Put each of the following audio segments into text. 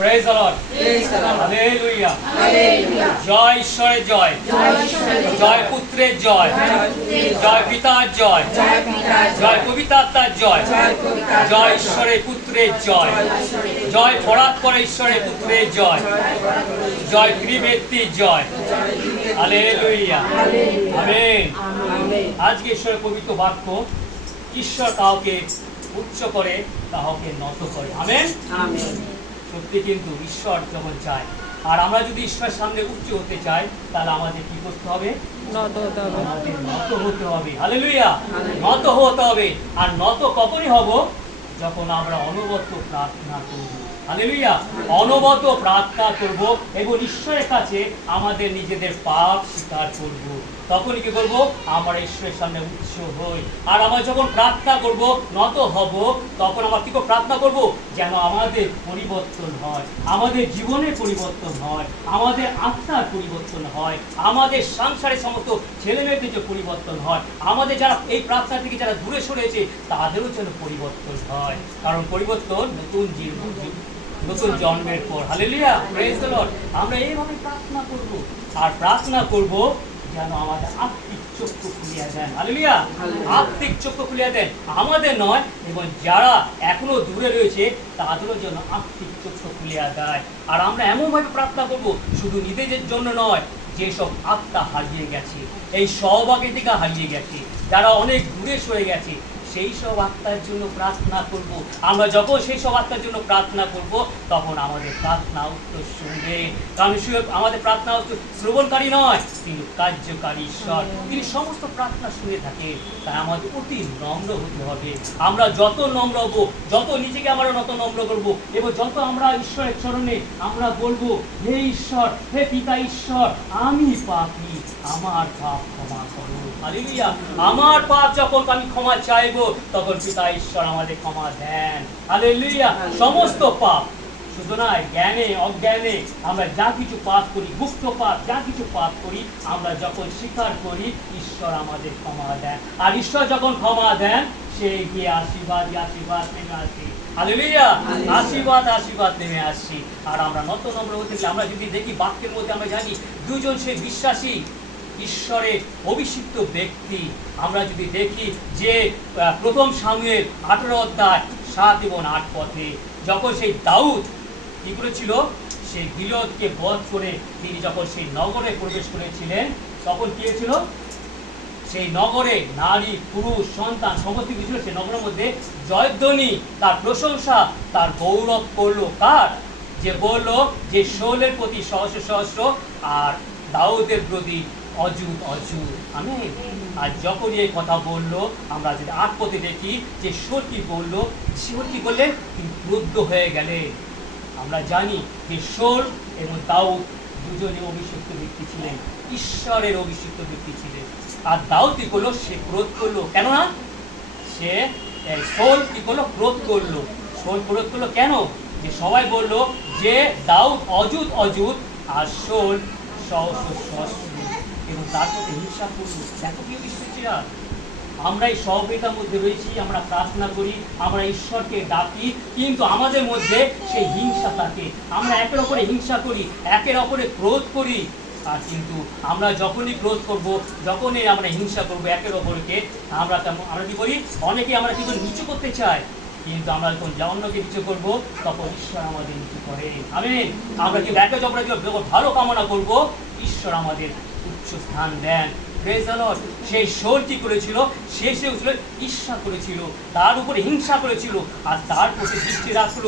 Praise Lord. Hallelujah জয় ঈশ্বরের জয় জয় পুত্রের জয় জয় পুত্রের জয়। জয় পিতার জয় জয়। কবিতাত্মার জয় জয়। ঈশ্বরের পুত্রের জয় জয় ফরাত করে ঈশ্বরের পুত্রের জয় জয় ত্রিবেত্তির জয় হালেলুয়া আমেন আজকে ঈশ্বরের পবিত্র বাক্য ঈশ্বর কাউকে উচ্চ করে কাউকে নত করে আমেন Amen. সত্যি কিন্তু ঈশ্বর যখন চায়। আর আমরা যদি ঈশ্বরের সামনে উচ্চ হতে চাই তাহলে আমাদের কি করতে হবে? নত হতে হবে। নত হতে হবে। হালেলুয়া নত হতে হবে। আর নত কখনই হব যখন আমরা অনবত প্রার্থনা করব। হালেলুয়া অনবত প্রার্থনা করব এবং ঈশ্বরের কাছে আমাদের নিজেদের পাপ স্বীকার করব। তখনই কি করব? আমরা ঈশ্বরের সামনে উচ্চ হই। আর আমরা যখন প্রার্থনা করব, নত হব, তখন আমরা কি প্রার্থনা করব? যেন আমাদের পরিবর্তন হয়, আমাদের জীবনের পরিবর্তন হয়, আমাদের আত্মার পরিবর্তন হয়, আমাদের সংসারের সমস্ত ছেলে মেয়েদের যে পরিবর্তন হয়, আমাদের যারা এই প্রার্থনা থেকে যারা দূরে সরেছে তাদেরও যেন পরিবর্তন হয়। কারণ পরিবর্তন নতুন জীবন, নতুন জন্মের পর। হালেলুয়া আমরা এইভাবে প্রার্থনা করব। আর প্রার্থনা করব যেন আমাদের আত্মিক চক্ষু খুলিয়া দেন। হালেলুয়া! আত্মিক চক্ষু খুলিয়া দেন। আমাদের নয় এবং যারা এখনও দূরে রয়েছে তাদেরও যেন আত্মিক চক্ষু খুলিয়া দেয়। আর আমরা এমনভাবে প্রার্থনা করব শুধু নিজেদের জন্য নয় যেসব আত্মা হারিয়ে গেছে এই সহভাগী থেকে হারিয়ে গেছে যারা অনেক দূরে সরে গেছে সেই সব আত্মার জন্য প্রার্থনা করব। আমরা যখন সেই সব আত্মার জন্য প্রার্থনা করব তখন আমাদের প্রার্থনা উত্তর শুনবে। কারণ আমাদের প্রার্থনা উত্তর শ্রবণকারী নয় তিনি কার্যকারী ঈশ্বর। তিনি সমস্ত প্রার্থনা শুনে থাকেন তাই আমাদের অতি নম্র হতে হবে। আমরা যত নম্র হব যত নিজেকে আমরা নত নম্র করব এবং যত আমরা ঈশ্বরের চরণে আমরা বলব হে ঈশ্বর হে পিতা ঈশ্বর আমি পাপি আমার পাপ ক্ষমা করো। হালেলুয়া আমার পাপ যখন আমি ক্ষমা চাইব তখন পিতা ঈশ্বর আমাদের ক্ষমা দেন। হালেলুয়া সমস্ত পাপ জ্ঞানে অজ্ঞানে আমরা যা কিছু পাপ করি গুপ্ত পাপ যা কিছু পাপ করি আমরা যখন স্বীকার করি ঈশ্বর আমাদের ক্ষমা দেন। আর ঈশ্বর যখন ক্ষমা দেন সে গিয়ে আশীর্বাদ আশীর্বাদ নেমে আসে। Hallelujah. আশীর্বাদ আশীর্বাদ নেমে আসছি আর আমরা নত নম্র হতে আমরা যদি দেখি বাক্যের মধ্যে আমরা জানি দুজন সে বিশ্বাসী ঈশ্বরের অভিষিক্ত ব্যক্তি। আমরা যদি দেখি যে প্রথম সামুয়েল আঠেরো অধ্যায় সাত এবং আট পথে যখন সেই দাউদ কি করেছিল? সেই বিলদকে বধ করে তিনি যখন সেই নগরে প্রবেশ করেছিলেন, তখন কি হয়েছিল? সেই নগরে নারী, পুরুষ, সন্তান, সমস্ত কিছু সেই নগরের মধ্যে। জয়ধ্বনি, তার প্রশংসা, তার গৌরব করল কার? যে বলল যে শোলের প্রতি সহস্র সহস্র আর দাউদের প্রতি অযুত অযুত। আমি আর যখনই এই কথা বলল, আমরা যদি পথে দেখি যে শোল কি বলল, শোল কি করলেন তিনি ক্রুদ্ধ হয়ে গেলেন। আমরা জানি যে শোল এবং দাউদ দুজনে অভিষিক্ত ব্যক্তি ছিলেন ঈশ্বরের অভিষিক্ত ব্যক্তি ছিলেন আর দাউদ কি করল সে ক্রোধ করল কেননা সে শোল কি করল ক্রোধ করল শোল ক্রোধ করল কেন যে সবাই বলল যে দাউদ অযুত অযুত আর শোল সহস্র এবং তার প্রতি হিংসা করল দেখো কি বিশ্বাসীরা আমরা এই সহপ্রিয়তার মধ্যে রয়েছি, আমরা প্রার্থনা করি, আমরা ঈশ্বরকে ডাকি, কিন্তু আমাদের মধ্যে সেই হিংসা থাকে। আমরা একের অপরে হিংসা করি, একের অপরে ক্রোধ করি। আর কিন্তু আমরা যখনই ক্রোধ করব, যখনই আমরা হিংসা করব, একের অপরকে, আমরা তেমন আমরা কি করি? অনেকে আমরা কিন্তু নিচু করতে চাই, কিন্তু আমরা যখন অন্যকে নিচু করব, তখন ঈশ্বর আমাদের নিচু করে। আমি আমরা কি একে যখন ভালো কামনা করব? ঈশ্বর আমাদের উচ্চ স্থান দেন. সেই কি করেছিল? সে সে ঈর্ষা করেছিল, তার উপরে হিংসা করেছিল, আর তার প্রতি দৃষ্টি রাখল,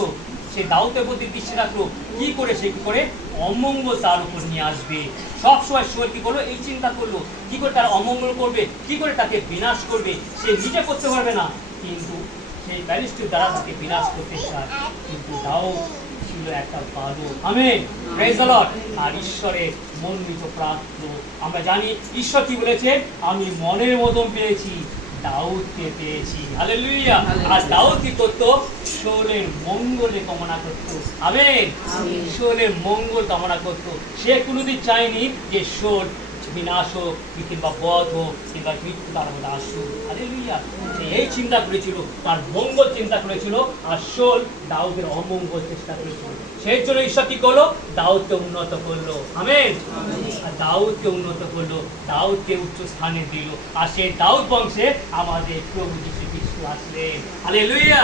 সে প্রতি দৃষ্টি রাখল, কি করে সে করে? অমঙ্গল তার উপর নিয়ে আসবে। সব সময় শোল কি করল? এই চিন্তা করল, কি করে তার অমঙ্গল করবে? কি করে তাকে বিনাশ করবে? সে নিজে করতে পারবে না। কিন্তু সেই ব্যালিস্টের দ্বারা তাকে বিনাশ করতে চায়। কিন্তু দাউদ ছিল একটা ভালো লর্ড আর ঈশ্বরের মনোনীত প্রাপ্ত। আমরা জানি ঈশ্বর কি বলেছেন? আমি মনের মতন পেয়েছি দাউদকে পেয়েছি। হালেলুয়া! আর দাউদ কি করতো? শোলের মঙ্গলে কামনা করতো। আমেন। শোলের মঙ্গল কামনা করতো। সে কোনোদিন চায়নি যে শোল বিনাশ হোক কিংবা বধ হোক কিংবা মৃত্যু তার মধ্যে আসুক লুইয়া সে এই চিন্তা করেছিল তার মঙ্গল চিন্তা করেছিল আর শোল দাউদের অমঙ্গল চেষ্টা করেছিল সেই জন্য ঈশ্বর কি করল দাউদকে উন্নত করল আমেন আর দাউদকে উন্নত করল দাউদকে উচ্চ স্থানে দিল আর সেই দাউদ বংশে আমাদের প্রভু যীশু হালেলুয়া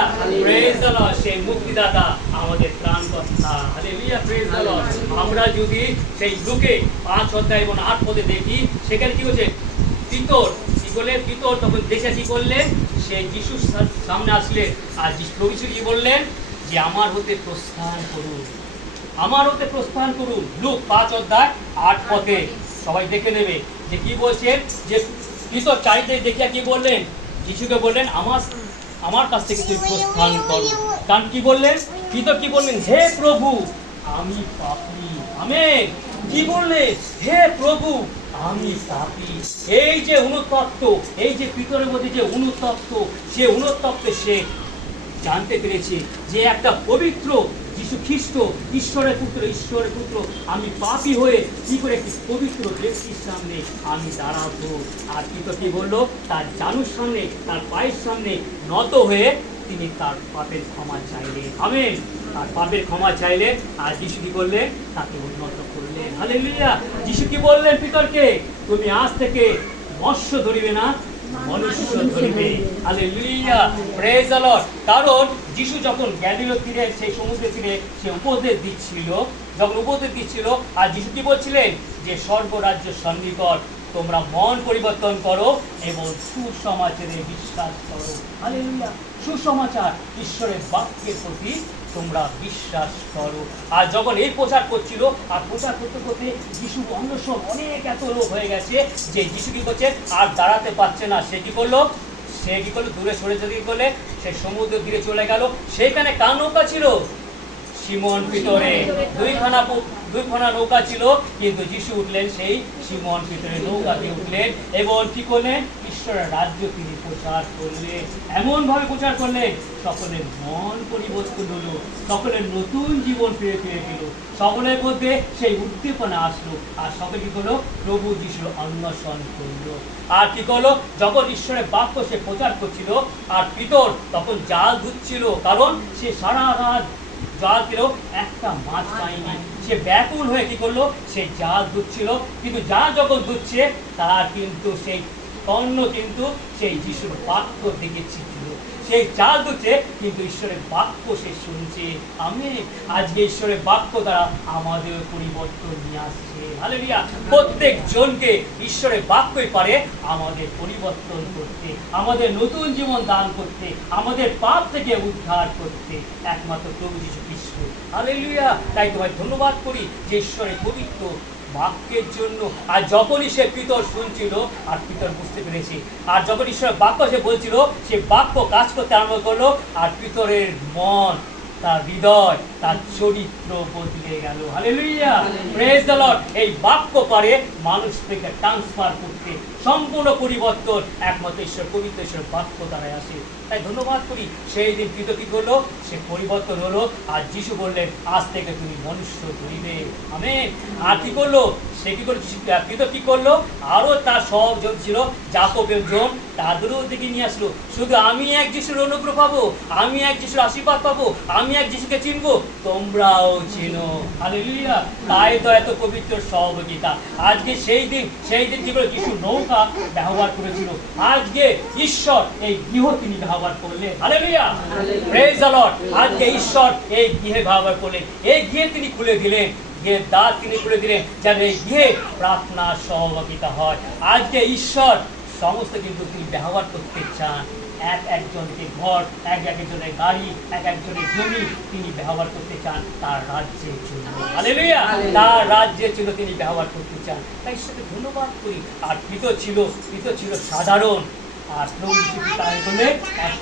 আমরা যদি সেই লুকে পাঁচ অধ্যায় এবং আট পদে দেখি, সেখানে কি হচ্ছে পিতর কি করলে পিতর তখন দেখে কি করলেন সে যিশুর সামনে আসলে আর প্রভু কি বললেন? যে আমার হতে প্রস্থান করুন। আমার হতে প্রস্থান করুন। লুক, পাঁচ অধ্যায়, আট পথে সবাই দেখে নেবে যে কি বলছেন যে পিতর চারিতে দেখিয়া কি বললেন? যিশুকে বললেন, আমার আমার কাছ থেকে তুই প্রস্থান কর। কারণ কি বললেন? পিতর কি বললেন? হে প্রভু, আমি পাপী। আমেন। কি বললে হে প্রভু, আমি পাপী। এই যে অনুতপ্ত, এই যে পিতরের মধ্যে যে অনুতপ্ত সে অনুতপ্তে সে জানতে পেরেছে যে একটা পবিত্র যিশু খ্রিস্ট, ঈশ্বরের পুত্র ঈশ্বরের পুত্র, আমি পাপী হয়ে কি করে একটি পবিত্র ব্যক্তির সামনে আমি দাঁড়াবো? আর কি তো কি বলল, তার জানুর সামনে, তার পায়ের সামনে নত হয়ে তিনি তার পাপের ক্ষমা চাইলেন। আমেন। তার পাপের ক্ষমা চাইলেন। আর যিশু কি করলেন? তাকে উন্নত করলেন। হালেলুয়া! যিশু কি বললেন পিতরকে? তুমি আজ থেকে মৎস্য ধরিবে না? মনুষ্য ধরিবে। হালেলুয়া প্রেজ দ্য কারণ যিশু যখন গ্যালিলো তীরে, সেই সমুদ্রের তীরে সে উপদেশ দিচ্ছিল, যখন উপদেশ দিচ্ছিল, আর যিশু কি বলছিলেন? যে স্বর্গরাজ্য সন্নিকট, তোমরা মন পরিবর্তন করো এবং সুসমাচারে বিশ্বাস করো। হালেলুয়া। সুসমাচার, ঈশ্বরের বাক্যের প্রতি তোমরা বিশ্বাস করো। আর যখন এই প্রচার করছিল, আর প্রচার করতে করতে যিশু সব অনেক এত লোক হয়ে গেছে যে যিশু কি করছে? আর দাঁড়াতে পারছে না। সে কি করল? সে কি করল? দূরে সরে কি করলে সে সমুদ্র তীরে চলে গেল। সেখানে কার নৌকা ছিল? সিমন পিতরে দুইখানা দুইখানা নৌকা ছিল, কিন্তু যিশু উঠলেন সেই সিমন পিতরে নৌকাতে উঠলেন এবং কি করলেন? ঈশ্বরের রাজ্য তিনি প্রচার করলেন। এমন ভাবে প্রচার করলেন, সকলের মন পরিবর্তন হলো, সকলের নতুন জীবন ফিরে ফিরে পেল, সকলের মধ্যে সেই উদ্দীপনা আসলো, আর সকলে কি করল? প্রভু যিশুর অন্বেষণ করল। আর কি করল? যখন ঈশ্বরের বাক্য সে প্রচার করছিল, আর পিতর তখন জাল ধুচ্ছিল, কারণ সে সারা রাত জাল ছিল একটা মাছ পায়নি। সে ব্যাকুল হয়ে কি করল? সে জাল ধুচ্ছিল। কিন্তু জাল যখন ধুচ্ছে, তার কিন্তু সেই কর্ণ কিন্তু সেই যিশুর বাক্য দিকে ছিল সেই জাল ধুচ্ছে কিন্তু ঈশ্বরের বাক্য সে শুনছে। আমি আজকে ঈশ্বরের বাক্য দ্বারা আমাদের পরিবর্তন নিয়ে আসছে। হালেলুয়া প্রত্যেক জনকে ঈশ্বরের বাক্যই পারে আমাদের পরিবর্তন করতে, আমাদের নতুন জীবন দান করতে, আমাদের পাপ থেকে উদ্ধার করতে একমাত্র প্রভু যীশু খ্রিস্ট। হালেলুয়া তাই তোমায় ধন্যবাদ করি যে ঈশ্বরের পবিত্র বাক্যের জন্য। আর যখনই সে পিতর শুনছিল আর পিতর বুঝতে পেরেছে। আর যখন ঈশ্বরের বাক্য সে বলছিল সে বাক্য কাজ করতে আরম্ভ করল আর পিতরের মন তার হৃদয় তার চরিত্র বদলে গেল। প্রেজ দ্য লর্ড এই বাক্য পারে মানুষ থেকে ট্রান্সফার করতে সম্পূর্ণ পরিবর্তন, একমাত্র ঈশ্বর, পবিত্র ঈশ্বর বাক্য দ্বারাই আসে। তাই ধন্যবাদ করি। সেই দিন কৃত কি করল সে পরিবর্তন হলো, আর যিশু বললেন, আজ থেকে তুমি মনুষ্য ধরিবে। আমি আর কি করল? সে কি করল? পিত কি করল? আরও তার সব জন ছিল। জাকবের জন তাদেরও দিকে নিয়ে আসলো। শুধু আমি এক যিশুর অনুগ্রহ পাবো আমি এক যিশুর আশীর্বাদ পাবো আমি এক যিশুকে চিনবো তোমরাও চিনো। হালেলুয়া তাই তো এত পবিত্র সহযোগিতা আজকে সেই দিন সেই দিন কি করে যিশু নৌকা ব্যবহার করেছিল। আজকে ঈশ্বর এই গৃহ তিনি ব্যবহার করলেন। হালেলুয়া প্রেজ আজকে ঈশ্বর এই গৃহে ব্যবহার করলেন। এই গৃহে তিনি খুলে দিলেন। গৃহের দ্বার তিনি খুলে দিলেন যেন এই গৃহে প্রার্থনা সহযোগিতা হয়। আজকে ঈশ্বর সমস্ত কিন্তু তিনি ব্যবহার করতে চান। এক একজনকে ঘর এক একজনের গাড়ি এক একজনের জমি তিনি ব্যবহার করতে চান তার রাজ্যের জন্য। তার রাজ্যের জন্য তিনি ব্যবহার করতে চান। তাই ঈশ্বরকে ধন্যবাদ করি। আর কৃত ছিল কৃত ছিল সাধারণ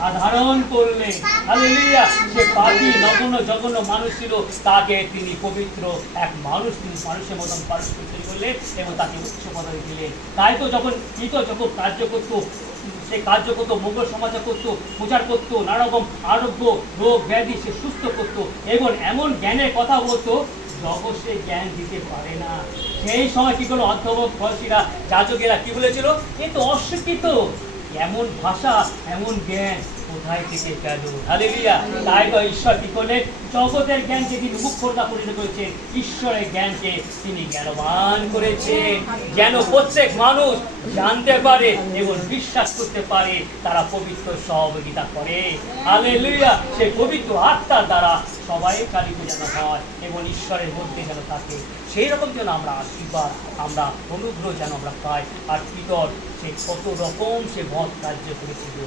সাধারণ হালেলুয়া! সে পাপী নগণ্য জঘন্য মানুষ ছিল, তাকে তিনি পবিত্র এক মানুষ, তিনি মানুষের মতন মানুষ তৈরি করলেন এবং তাকে উচ্চ পদে দিলেন তাই তো যখন কৃত যখন কার্য করতো, সে কার্য করতো, মঙ্গল সমাচার করতো প্রচার করতো নানা রকম আরোগ্য, রোগ ব্যাধি সে সুস্থ করতো এবং এমন জ্ঞানের কথা বলতো, জগৎ সে জ্ঞান দিতে পারে না। সেই সময় কি করল অধ্যবক ফলসিরা যাজকেরা কি বলেছিল? এ তো অশিক্ষিত। এমন ভাষা এমন জ্ঞান। জগতের জ্ঞানকে তিনি মুখ্যতা পরিণত করেছেন। ঈশ্বরের জ্ঞানকে তিনি জ্ঞানবান করেছেন। প্রত্যেক মানুষ জানতে পারে এবং বিশ্বাস করতে পারে, তারা পবিত্র সহযোগিতা করে হালেলুয়া। সেই পবিত্র আত্মার দ্বারা সবাই কালী যেন হয় এবং ঈশ্বরের মধ্যে যেন থাকে সেই রকম যেন আমরা আশীর্বাদ, আমরা অনুগ্রহ যেন আমরা পাই। আর পিতর, সে কত রকম সে মত কার্য করেছিল।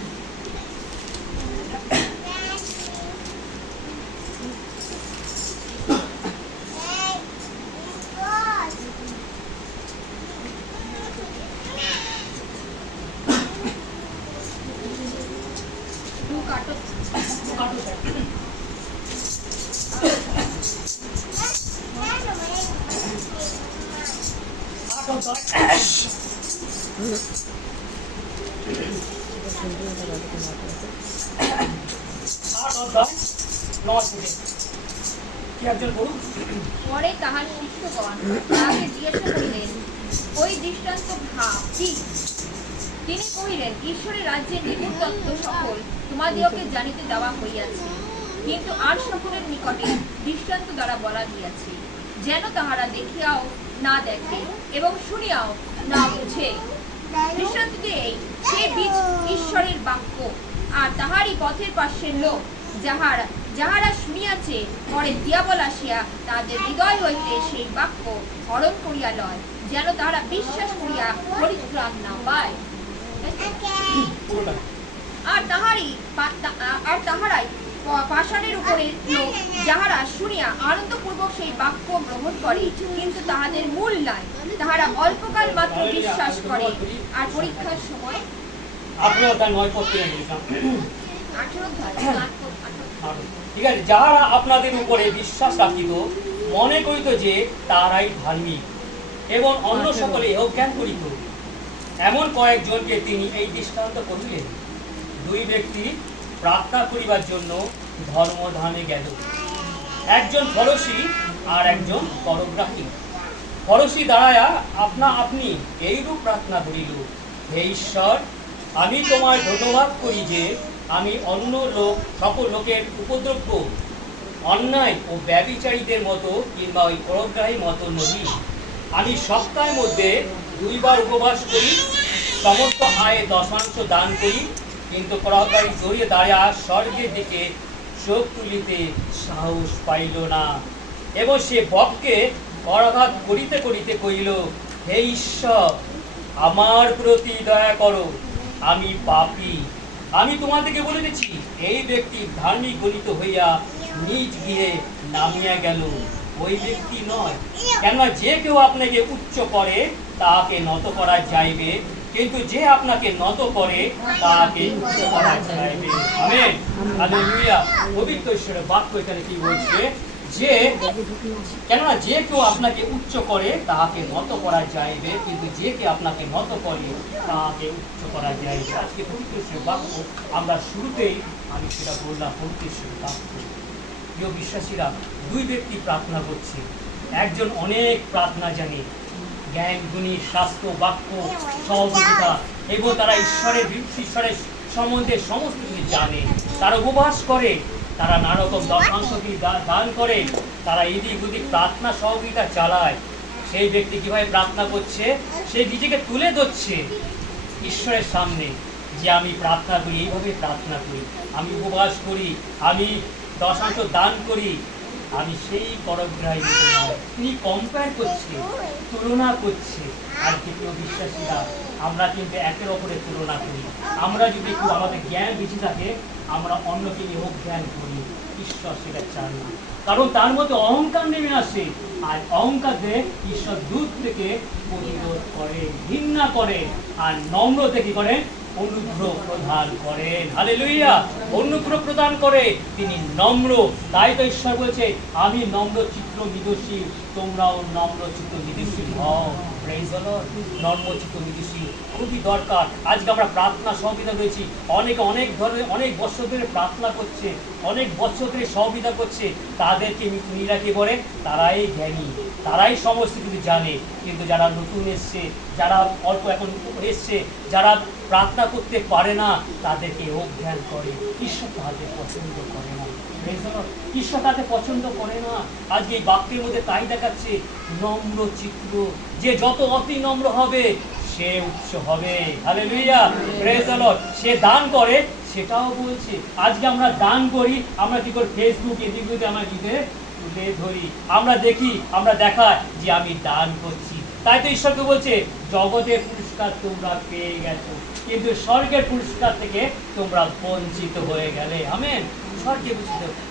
তাহাকে জিজ্ঞাসা করিলেন, ওই দৃষ্টান্ত ভাব কি? তিনি কহিলেন ঈশ্বরের রাজ্যের নিগুণ তত্ত্ব সকল তোমাদিওকে জানিতে দেওয়া হইয়াছে। কিন্তু আর সকলের নিকটে দৃষ্টান্ত দ্বারা বলা দিয়াছে। যেন তাহারা দেখিয়াও, না দেখে এবং শুনিয়াও, না বুঝে। দৃষ্টান্তটি এই, সে বীজ ঈশ্বরের বাক্য, আর তাহারই পথের পাশের লোক, যাহারা যাহারা শুনিয়াছে পরে দিয়াবল আসিয়া তাদের হৃদয় হইতে সেই বাক্য হরণ করিয়া লয় যেন তাহারা বিশ্বাস করিয়া পরিত্রাণ না পায় আর তাহারই আর তাহারাই পাষাণের উপরে লোক যাহারা শুনিয়া আনন্দপূর্বক সেই বাক্য গ্রহণ করে কিন্তু তাহাদের মূল নাই তাহারা অল্পকাল মাত্র বিশ্বাস করে আর পরীক্ষার সময় নয় আঠেরো- আঠেরো। ঠিক আছে যাহারা আপনাদের উপরে বিশ্বাস রাখিত মনে করিত যে তারাই ধার্মিক এবং অন্য সকলে এও জ্ঞান করিত। এমন কয়েকজনকে তিনি এই দৃষ্টান্ত করিলেন দুই ব্যক্তি প্রার্থনা করিবার জন্য ধর্মধামে গেল। একজন ফরসি আর একজন পরগ্রাহী। ফরসি দাঁড়ায়া আপনা আপনি এইরূপ প্রার্থনা করিল। হে ঈশ্বর আমি তোমার ধন্যবাদ করি যে আমি অন্য লোক, সকল লোকের উপদ্রব্য, অন্যায় ও ব্যবিচারীদের মতো কিংবা ওই পরগ্রাহীর মতো নদী আমি সপ্তাহের মধ্যে দুইবার উপবাস করি, সমস্ত আয়ে দশমাংশ দান করি, কিন্তু পরগ্রাহী জড়িয়ে দাঁড়িয়ে স্বর্গের দিকে চোখ তুলিতে সাহস পাইল না। এবং সে বককে করাঘাত করিতে করিতে কহিল, হে ঈশ্বর, আমার প্রতি দয়া করো, আমি পাপী। আমি তোমাদেরকে বলে দিচ্ছি, এই ব্যক্তি ধার্মিক গণিত হইয়া নিজ গিয়ে নামিয়া গেল। ওই ব্যক্তি নয়, কেননা যে কেউ আপনাকে উচ্চ করে, তাকে নত করা যাইবে। কিন্তু যে আপনাকে নত করে, তাকে উচ্চ করা যাইবে। আমেন। হালেলুয়া পবিত্র ঈশ্বরের বাক্য এখানে কি বলছে? যে কেননা যে কেউ আপনাকে উচ্চ করে, তাহাকে নত করা যাইবে। কিন্তু যে কে আপনাকে নত করে, তাহাকে উচ্চ করা যাইবে। আজকে পবিত্র বাক্য আমরা শুরুতেই আমি সেটা বললাম পবিত্র বাক্য। বিশ্বাসীরা, দুই ব্যক্তি প্রার্থনা করছে। একজন অনেক প্রার্থনা জানে। জ্ঞান, গুণী, শাস্ত্র, বাক্য, সহযোগিতা, এবং তারা ঈশ্বরের ঈশ্বরের সম্বন্ধে সমস্ত কিছু জানে। তারা উপবাস করে। তারা নানা রকম দশাংশ দিয়ে দা- দান করে তারা এদিক ওদিক প্রার্থনা সহযোগিতা চালায়। সেই ব্যক্তি কীভাবে প্রার্থনা করছে সে নিজেকে তুলে ধরছে ঈশ্বরের সামনে যে আমি প্রার্থনা করি এইভাবে প্রার্থনা করি। আমি উপবাস করি আমি দশাংশ দান করি আমি সেই পরগ্রাহী তিনি কম্পেয়ার করছে তুলনা করছে। আর কিন্তু বিশ্বাসীরা আমরা কিন্তু একের অপরের তুলনা করি। আমরা যদি একটু আমাদের জ্ঞান বেশি থাকে, আমরা অন্যকে নিয়ে জ্ঞান করি। ঈশ্বর সেটা চান না। কারণ তার মধ্যে অহংকার নেমে আসে, আর অহংকারকে ঈশ্বর দূর থেকে প্রতিরোধ করে, ঘৃণা করে, আর নম্র থেকে করে? অনুগ্রহ প্রদান করেন হালেলুইয়া অনুগ্রহ প্রদান করে। তিনি নম্র। তাই তো ঈশ্বর বলছে, আমি নম্র চিত্র বিদুষী তোমরাও নম্র চিত্র বিদুষী হও। The Lord. নম্র চিত্র খুবই দরকার। আজকে আমরা প্রার্থনা সহবিধা রয়েছি। অনেকে অনেক ধরনের, অনেক বছর ধরে প্রার্থনা করছে, অনেক বছর ধরে সহবিধা করছে। তাদেরকে মিরা কি করে তারাই জ্ঞানী, তারাই সমস্ত কিছু জানে। কিন্তু যারা নতুন এসছে, যারা অল্প এখন এসছে, যারা প্রার্থনা করতে পারে না, তাদেরকে অজ্ঞান করে, ঈশ্বর তাদের পছন্দ করে না। ঈশ্বর তাকে পছন্দ করে না। আজকে এই বাক্যের মধ্যে তাই দেখাচ্ছে নম্র চিত্র যে যত অতি নম্র হবে, সে হবে। দ্য লর্ড সে দান করে, সেটাও বলছে। আজকে আমরা দান করি, আমরা কি করি ফেসবুক এদিকে আমরা দিতে তুলে ধরি? আমরা দেখি, আমরা দেখাই যে আমি দান করছি। তাই তো ঈশ্বরকে বলছে জগতের পুরস্কার তোমরা পেয়ে গেছো, কিন্তু স্বর্গের পুরস্কার থেকে তোমরা বঞ্চিত হয়ে গেলে। আমেন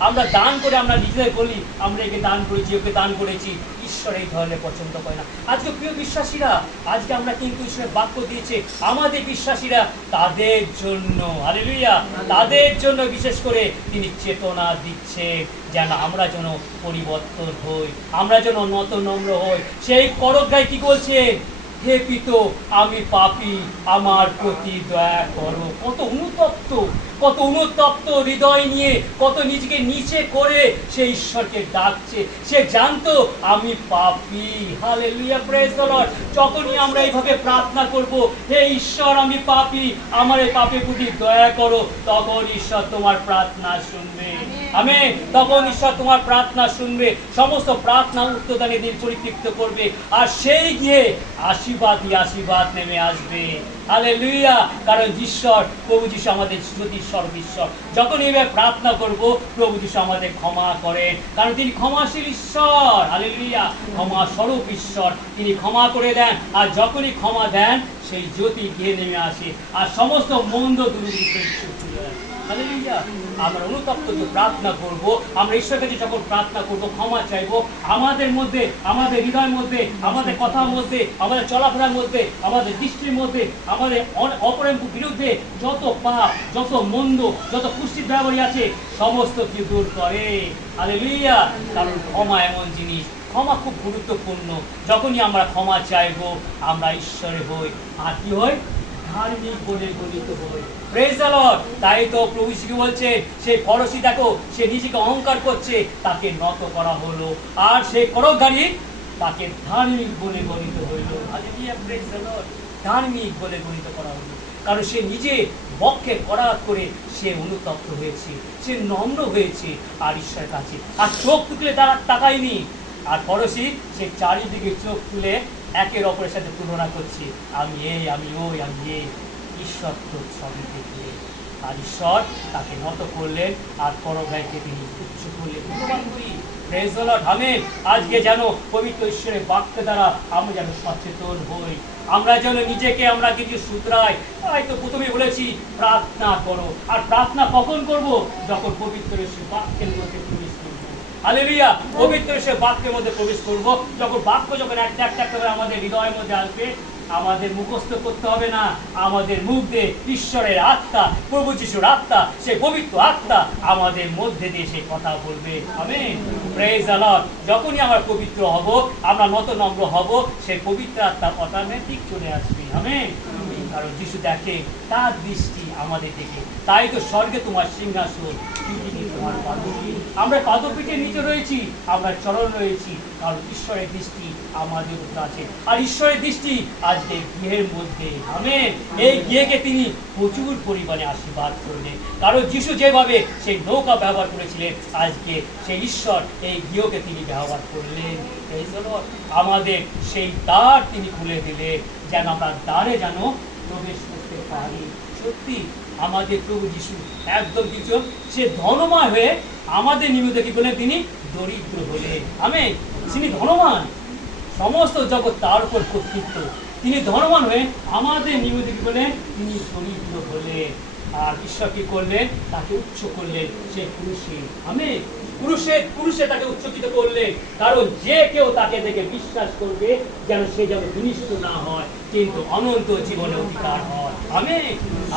আমরা দান করে আমরা নিজেদের বলি আমরা একে দান করেছি ওকে দান করেছি। ঈশ্বর এই ধরনের পছন্দ করে না। আজকে প্রিয় বিশ্বাসীরা আজকে আমরা কিন্তু ঈশ্বরের বাক্য দিয়েছে আমাদের বিশ্বাসীরা তাদের জন্য হালেলুইয়া তাদের জন্য বিশেষ করে তিনি চেতনা দিচ্ছে যেন আমরা যেন পরিবর্তন হই আমরা যেন নত নম্র হই। সেই করজ্ঞায় কি বলছে? হে পিত আমি পাপি আমার প্রতি দয়া করো। কত অনুতপ্ত কত অনুতপ্ত হৃদয় নিয়ে, কত নিজেকে নিচে করে সে ঈশ্বরকে ডাকছে। সে জানতো, আমি পাপি। হালেলুয়া প্রেজ দ্য লর্ড যখনই আমরা এইভাবে প্রার্থনা করব, হে ঈশ্বর, আমি পাপি। আমার এই পাপে প্রতি দয়া করো। তখন ঈশ্বর তোমার প্রার্থনা শুনবে। আমি তখন ঈশ্বর তোমার প্রার্থনা শুনবে, সমস্ত প্রার্থনা উত্তদানে দিন পরিতৃপ্ত করবে, আর সেই গিয়ে আশীর্বাদই আশীর্বাদ নেমে আসবে। আলে লুইয়া কারণ ঈশ্বর, প্রভু যিশু আমাদের জ্যোতি সর্বেশ্বর যখন এইভাবে প্রার্থনা করব, প্রভু যিশু আমাদের ক্ষমা করেন। কারণ তিনি ক্ষমাশীল ঈশ্বর। আলে লুইয়া ক্ষমা স্বরূপ ঈশ্বর। তিনি ক্ষমা করে দেন, আর যখনই ক্ষমা দেন, সেই জ্যোতি গিয়ে নেমে আসে। আর সমস্ত মন্দ দুর্নীতি। আমরা অনুতপ্ত যে প্রার্থনা করব, আমরা ঈশ্বরের কাছে যখন প্রার্থনা করব, ক্ষমা চাইব। আমাদের মধ্যে, আমাদের হৃদয়ের মধ্যে, আমাদের কথার মধ্যে, আমাদের চলাফেরার মধ্যে, আমাদের দৃষ্টির মধ্যে, আমাদের অপরের বিরুদ্ধে যত পাপ, যত মন্দ, যত পুষ্টি ব্যবহারী আছে, সমস্ত কিছু দূর করে। হালেলুয়া। কারণ ক্ষমা এমন জিনিস, ক্ষমা খুব গুরুত্বপূর্ণ। যখনই আমরা ক্ষমা চাইব, আমরা ঈশ্বরে হই। আর কি হই? ধার্মিক বলে গণিত হই। তাই তো প্রভু বলছে, সেই ফরসি দেখো, সে নিজেকে অহংকার করছে, তাকে নত করা হলো। আর সেই তাকে ধার্মিক বলে গণিত হইল। ধার্মিক বলে গণিত করা হলো। কারণ সে নিজে বক্ষে করাত করে সে অনুতপ্ত হয়েছে, সে নম্র হয়েছে, আর ঈশ্বরের কাছে। আর চোখ তুলে তারা তাকায়নি। আর পড়োশি সে চারিদিকে চোখ তুলে একের অপরের সাথে তুলনা করছে। আমি এই, আমি ওই, আমি এই। ঈশ্বর তো সবই দেখলে আর ঈশ্বর তাকে নত করলেন আর করগাইকে তিনি উচ্চ করলেন। ধন্যবাদ করি। আজকে যেন পবিত্র ঈশ্বরের বাক্য দ্বারা আমরা যেন সচেতন হই। আমরা যেন নিজেকে আমরা কিছু তাই তো প্রথমে বলেছি, প্রার্থনা করো। আর প্রার্থনা কখন করব? যখন পবিত্র ঈশ্বর বাক্যের মধ্যে প্রবেশ করব। হালেলুয়া! পবিত্র সে বাক্যের মধ্যে প্রবেশ করব। যখন বাক্য যখন একটা একটা করে আমাদের হৃদয়ের মধ্যে আসবে আমাদের মুখস্থ করতে হবে না। আমাদের মুখ দিয়ে ঈশ্বরের আত্মা, প্রভু যিশুর আত্মা, সে পবিত্র আত্মা আমাদের মধ্যে দিয়ে সে কথা বলবে। আমেন। প্রেজ আলট যখনই আমরা পবিত্র হব, আমরা নত নম্র হব সেই পবিত্র আত্মা অটোমেটিক চলে আসবে। আমেন। কারণ যিশু দেখে, তার দৃষ্টি আমাদের দিকে তাই তো স্বর্গে তোমার সিংহাসন তোমার পাদপীঠ। আমরা পাদপীঠের নিচে রয়েছি, আমরা চরণ রয়েছি, কারণ ঈশ্বরের দৃষ্টি আমাদের কাছে আর ঈশ্বরের দৃষ্টি আজকে গৃহের মধ্যে। আমেন। এই গৃহকে তিনি প্রচুর পরিমাণে আশীর্বাদ করলেন। কারণ যিশু যেভাবে সেই নৌকা ব্যবহার করেছিলেন, আজকে সেই ঈশ্বর এই গৃহকে তিনি ব্যবহার করলেন। এই আমাদের সেই দ্বার তিনি খুলে দিলেন, যেন আমরা দ্বারে যেন প্রবেশ করতে পারি। সত্যি, আমাদের প্রভু যিশু একদম কিছু, সে ধনময় হয়ে আমাদের নিমিত্ত কি বলেন তিনি দরিদ্র হলে আমি তিনি ধনবান সমস্ত জগৎ তার উপর কর্তৃত্ব। তিনি ধনবান হয়ে আমাদের নিমিত্ত কি বলেন তিনি দরিদ্র হলেন। আর ঈশ্বর কি করলেন? তাকে উচ্চ করলেন। সে পুরুষে। আমি পুরুষে পুরুষে তাকে উচ্চকিত করলেন কারণ যে কেউ তাকে দেখে বিশ্বাস করবে যেন সে যেন বিনিষ্ট না হয়, কিন্তু অনন্ত জীবনে অধিকার হয়। আমি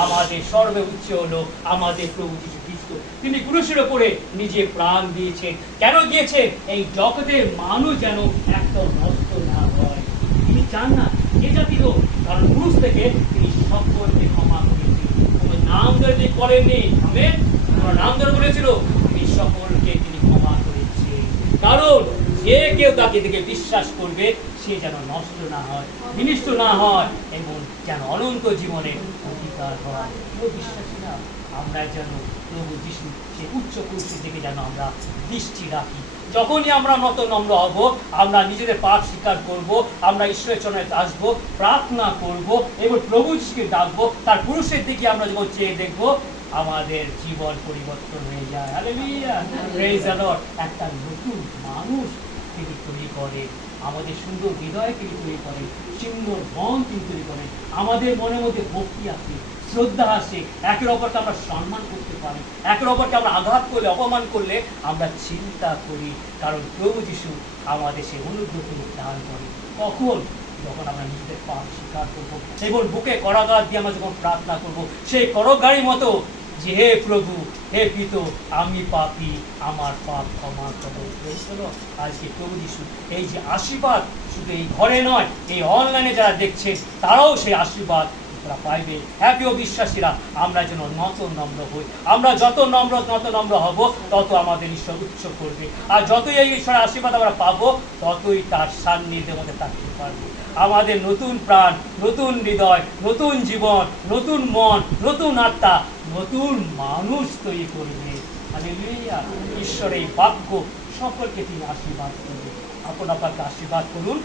আমাদের সর্বে উচ্চ হলো আমাদের প্রভু যীশু খ্রিস্ট। তিনি পুরুষের ওপরে নিজে প্রাণ দিয়েছেন। কেন দিয়েছেন? এই জগতের মানুষ যেন একদম নষ্ট চান না, যে জাতি হোক কারণ পুরুষ থেকে তিনি সকলকে ক্ষমা করেছেন কোনো নাম ধরে তিনি করেননি আমি নাম ধরে বলেছিল তিনি সকলকে তিনি ক্ষমা করেছেন কারণ যে কেউ তাকে দেখে বিশ্বাস করবে, সে যেন নষ্ট না হয়, বিনিষ্ট না হয়, এবং যেন অনন্ত জীবনে অধিকার হয়। কেউ বিশ্বাসী না, আমরা যেন প্রভু যিশু, সে উচ্চ পুরুষের দিকে যেন আমরা দৃষ্টি রাখি। যখনই আমরা নত নম্র হব, আমরা নিজেদের পাপ স্বীকার করব, আমরা ঈশ্বরের চরণে আসব, প্রার্থনা করব এবং প্রভু যিশুকে ডাকবো, তার পুরুষের দিকে আমরা যখন চেয়ে দেখব, আমাদের জীবন পরিবর্তন হয়ে যায়। একটা নতুন মানুষ তিনি তৈরি করেন আমাদের সুন্দর হৃদয় তিনি তৈরি করেন সুন্দর মন তিনি তৈরি করেন আমাদের মনের মধ্যে ভক্তি আসে শ্রদ্ধা আসে। একের অপরকে আমরা সম্মান করতে পারি। একের অপরকে আমরা আঘাত করলে, অপমান করলে আমরা চিন্তা করি। কারণ প্রভু যিশু আমাদের সেই অনুগ্রহ দান করে কখন? যখন আমরা নিজেদের পাপ স্বীকার করব। এবং বুকে করাঘাত দিয়ে আমরা যখন প্রার্থনা করব, সেই করগাড়ির মতো যে, হে প্রভু, হে পিত, আমি পাপি, আমার পাপ ক্ষমা করো। আজকে প্রভু যিশু। এই যে আশীর্বাদ শুধু এই ঘরে নয়, এই অনলাইনে যারা দেখছেন, তারাও সেই আশীর্বাদ তারা পাইবে। ও বিশ্বাসীরা, আমরা যেন নত নম্র হই। আমরা যত নম্র নত নম্র হব, তত আমাদের ঈশ্বর উচ্চ করবে। আর যতই এই ঈশ্বরের আশীর্বাদ আমরা পাবো, ততই তার সান্নিধ্যের মধ্যে থাকতে পারব। আমাদের নতুন প্রাণ, নতুন হৃদয়, নতুন জীবন, নতুন মন, নতুন আত্মা, নতুন মানুষ তৈরি করবে। ঈশ্বরের এই বাক্য সকলকে তিনি আশীর্বাদ করবে আপন আপনাকে আশীর্বাদ করুন।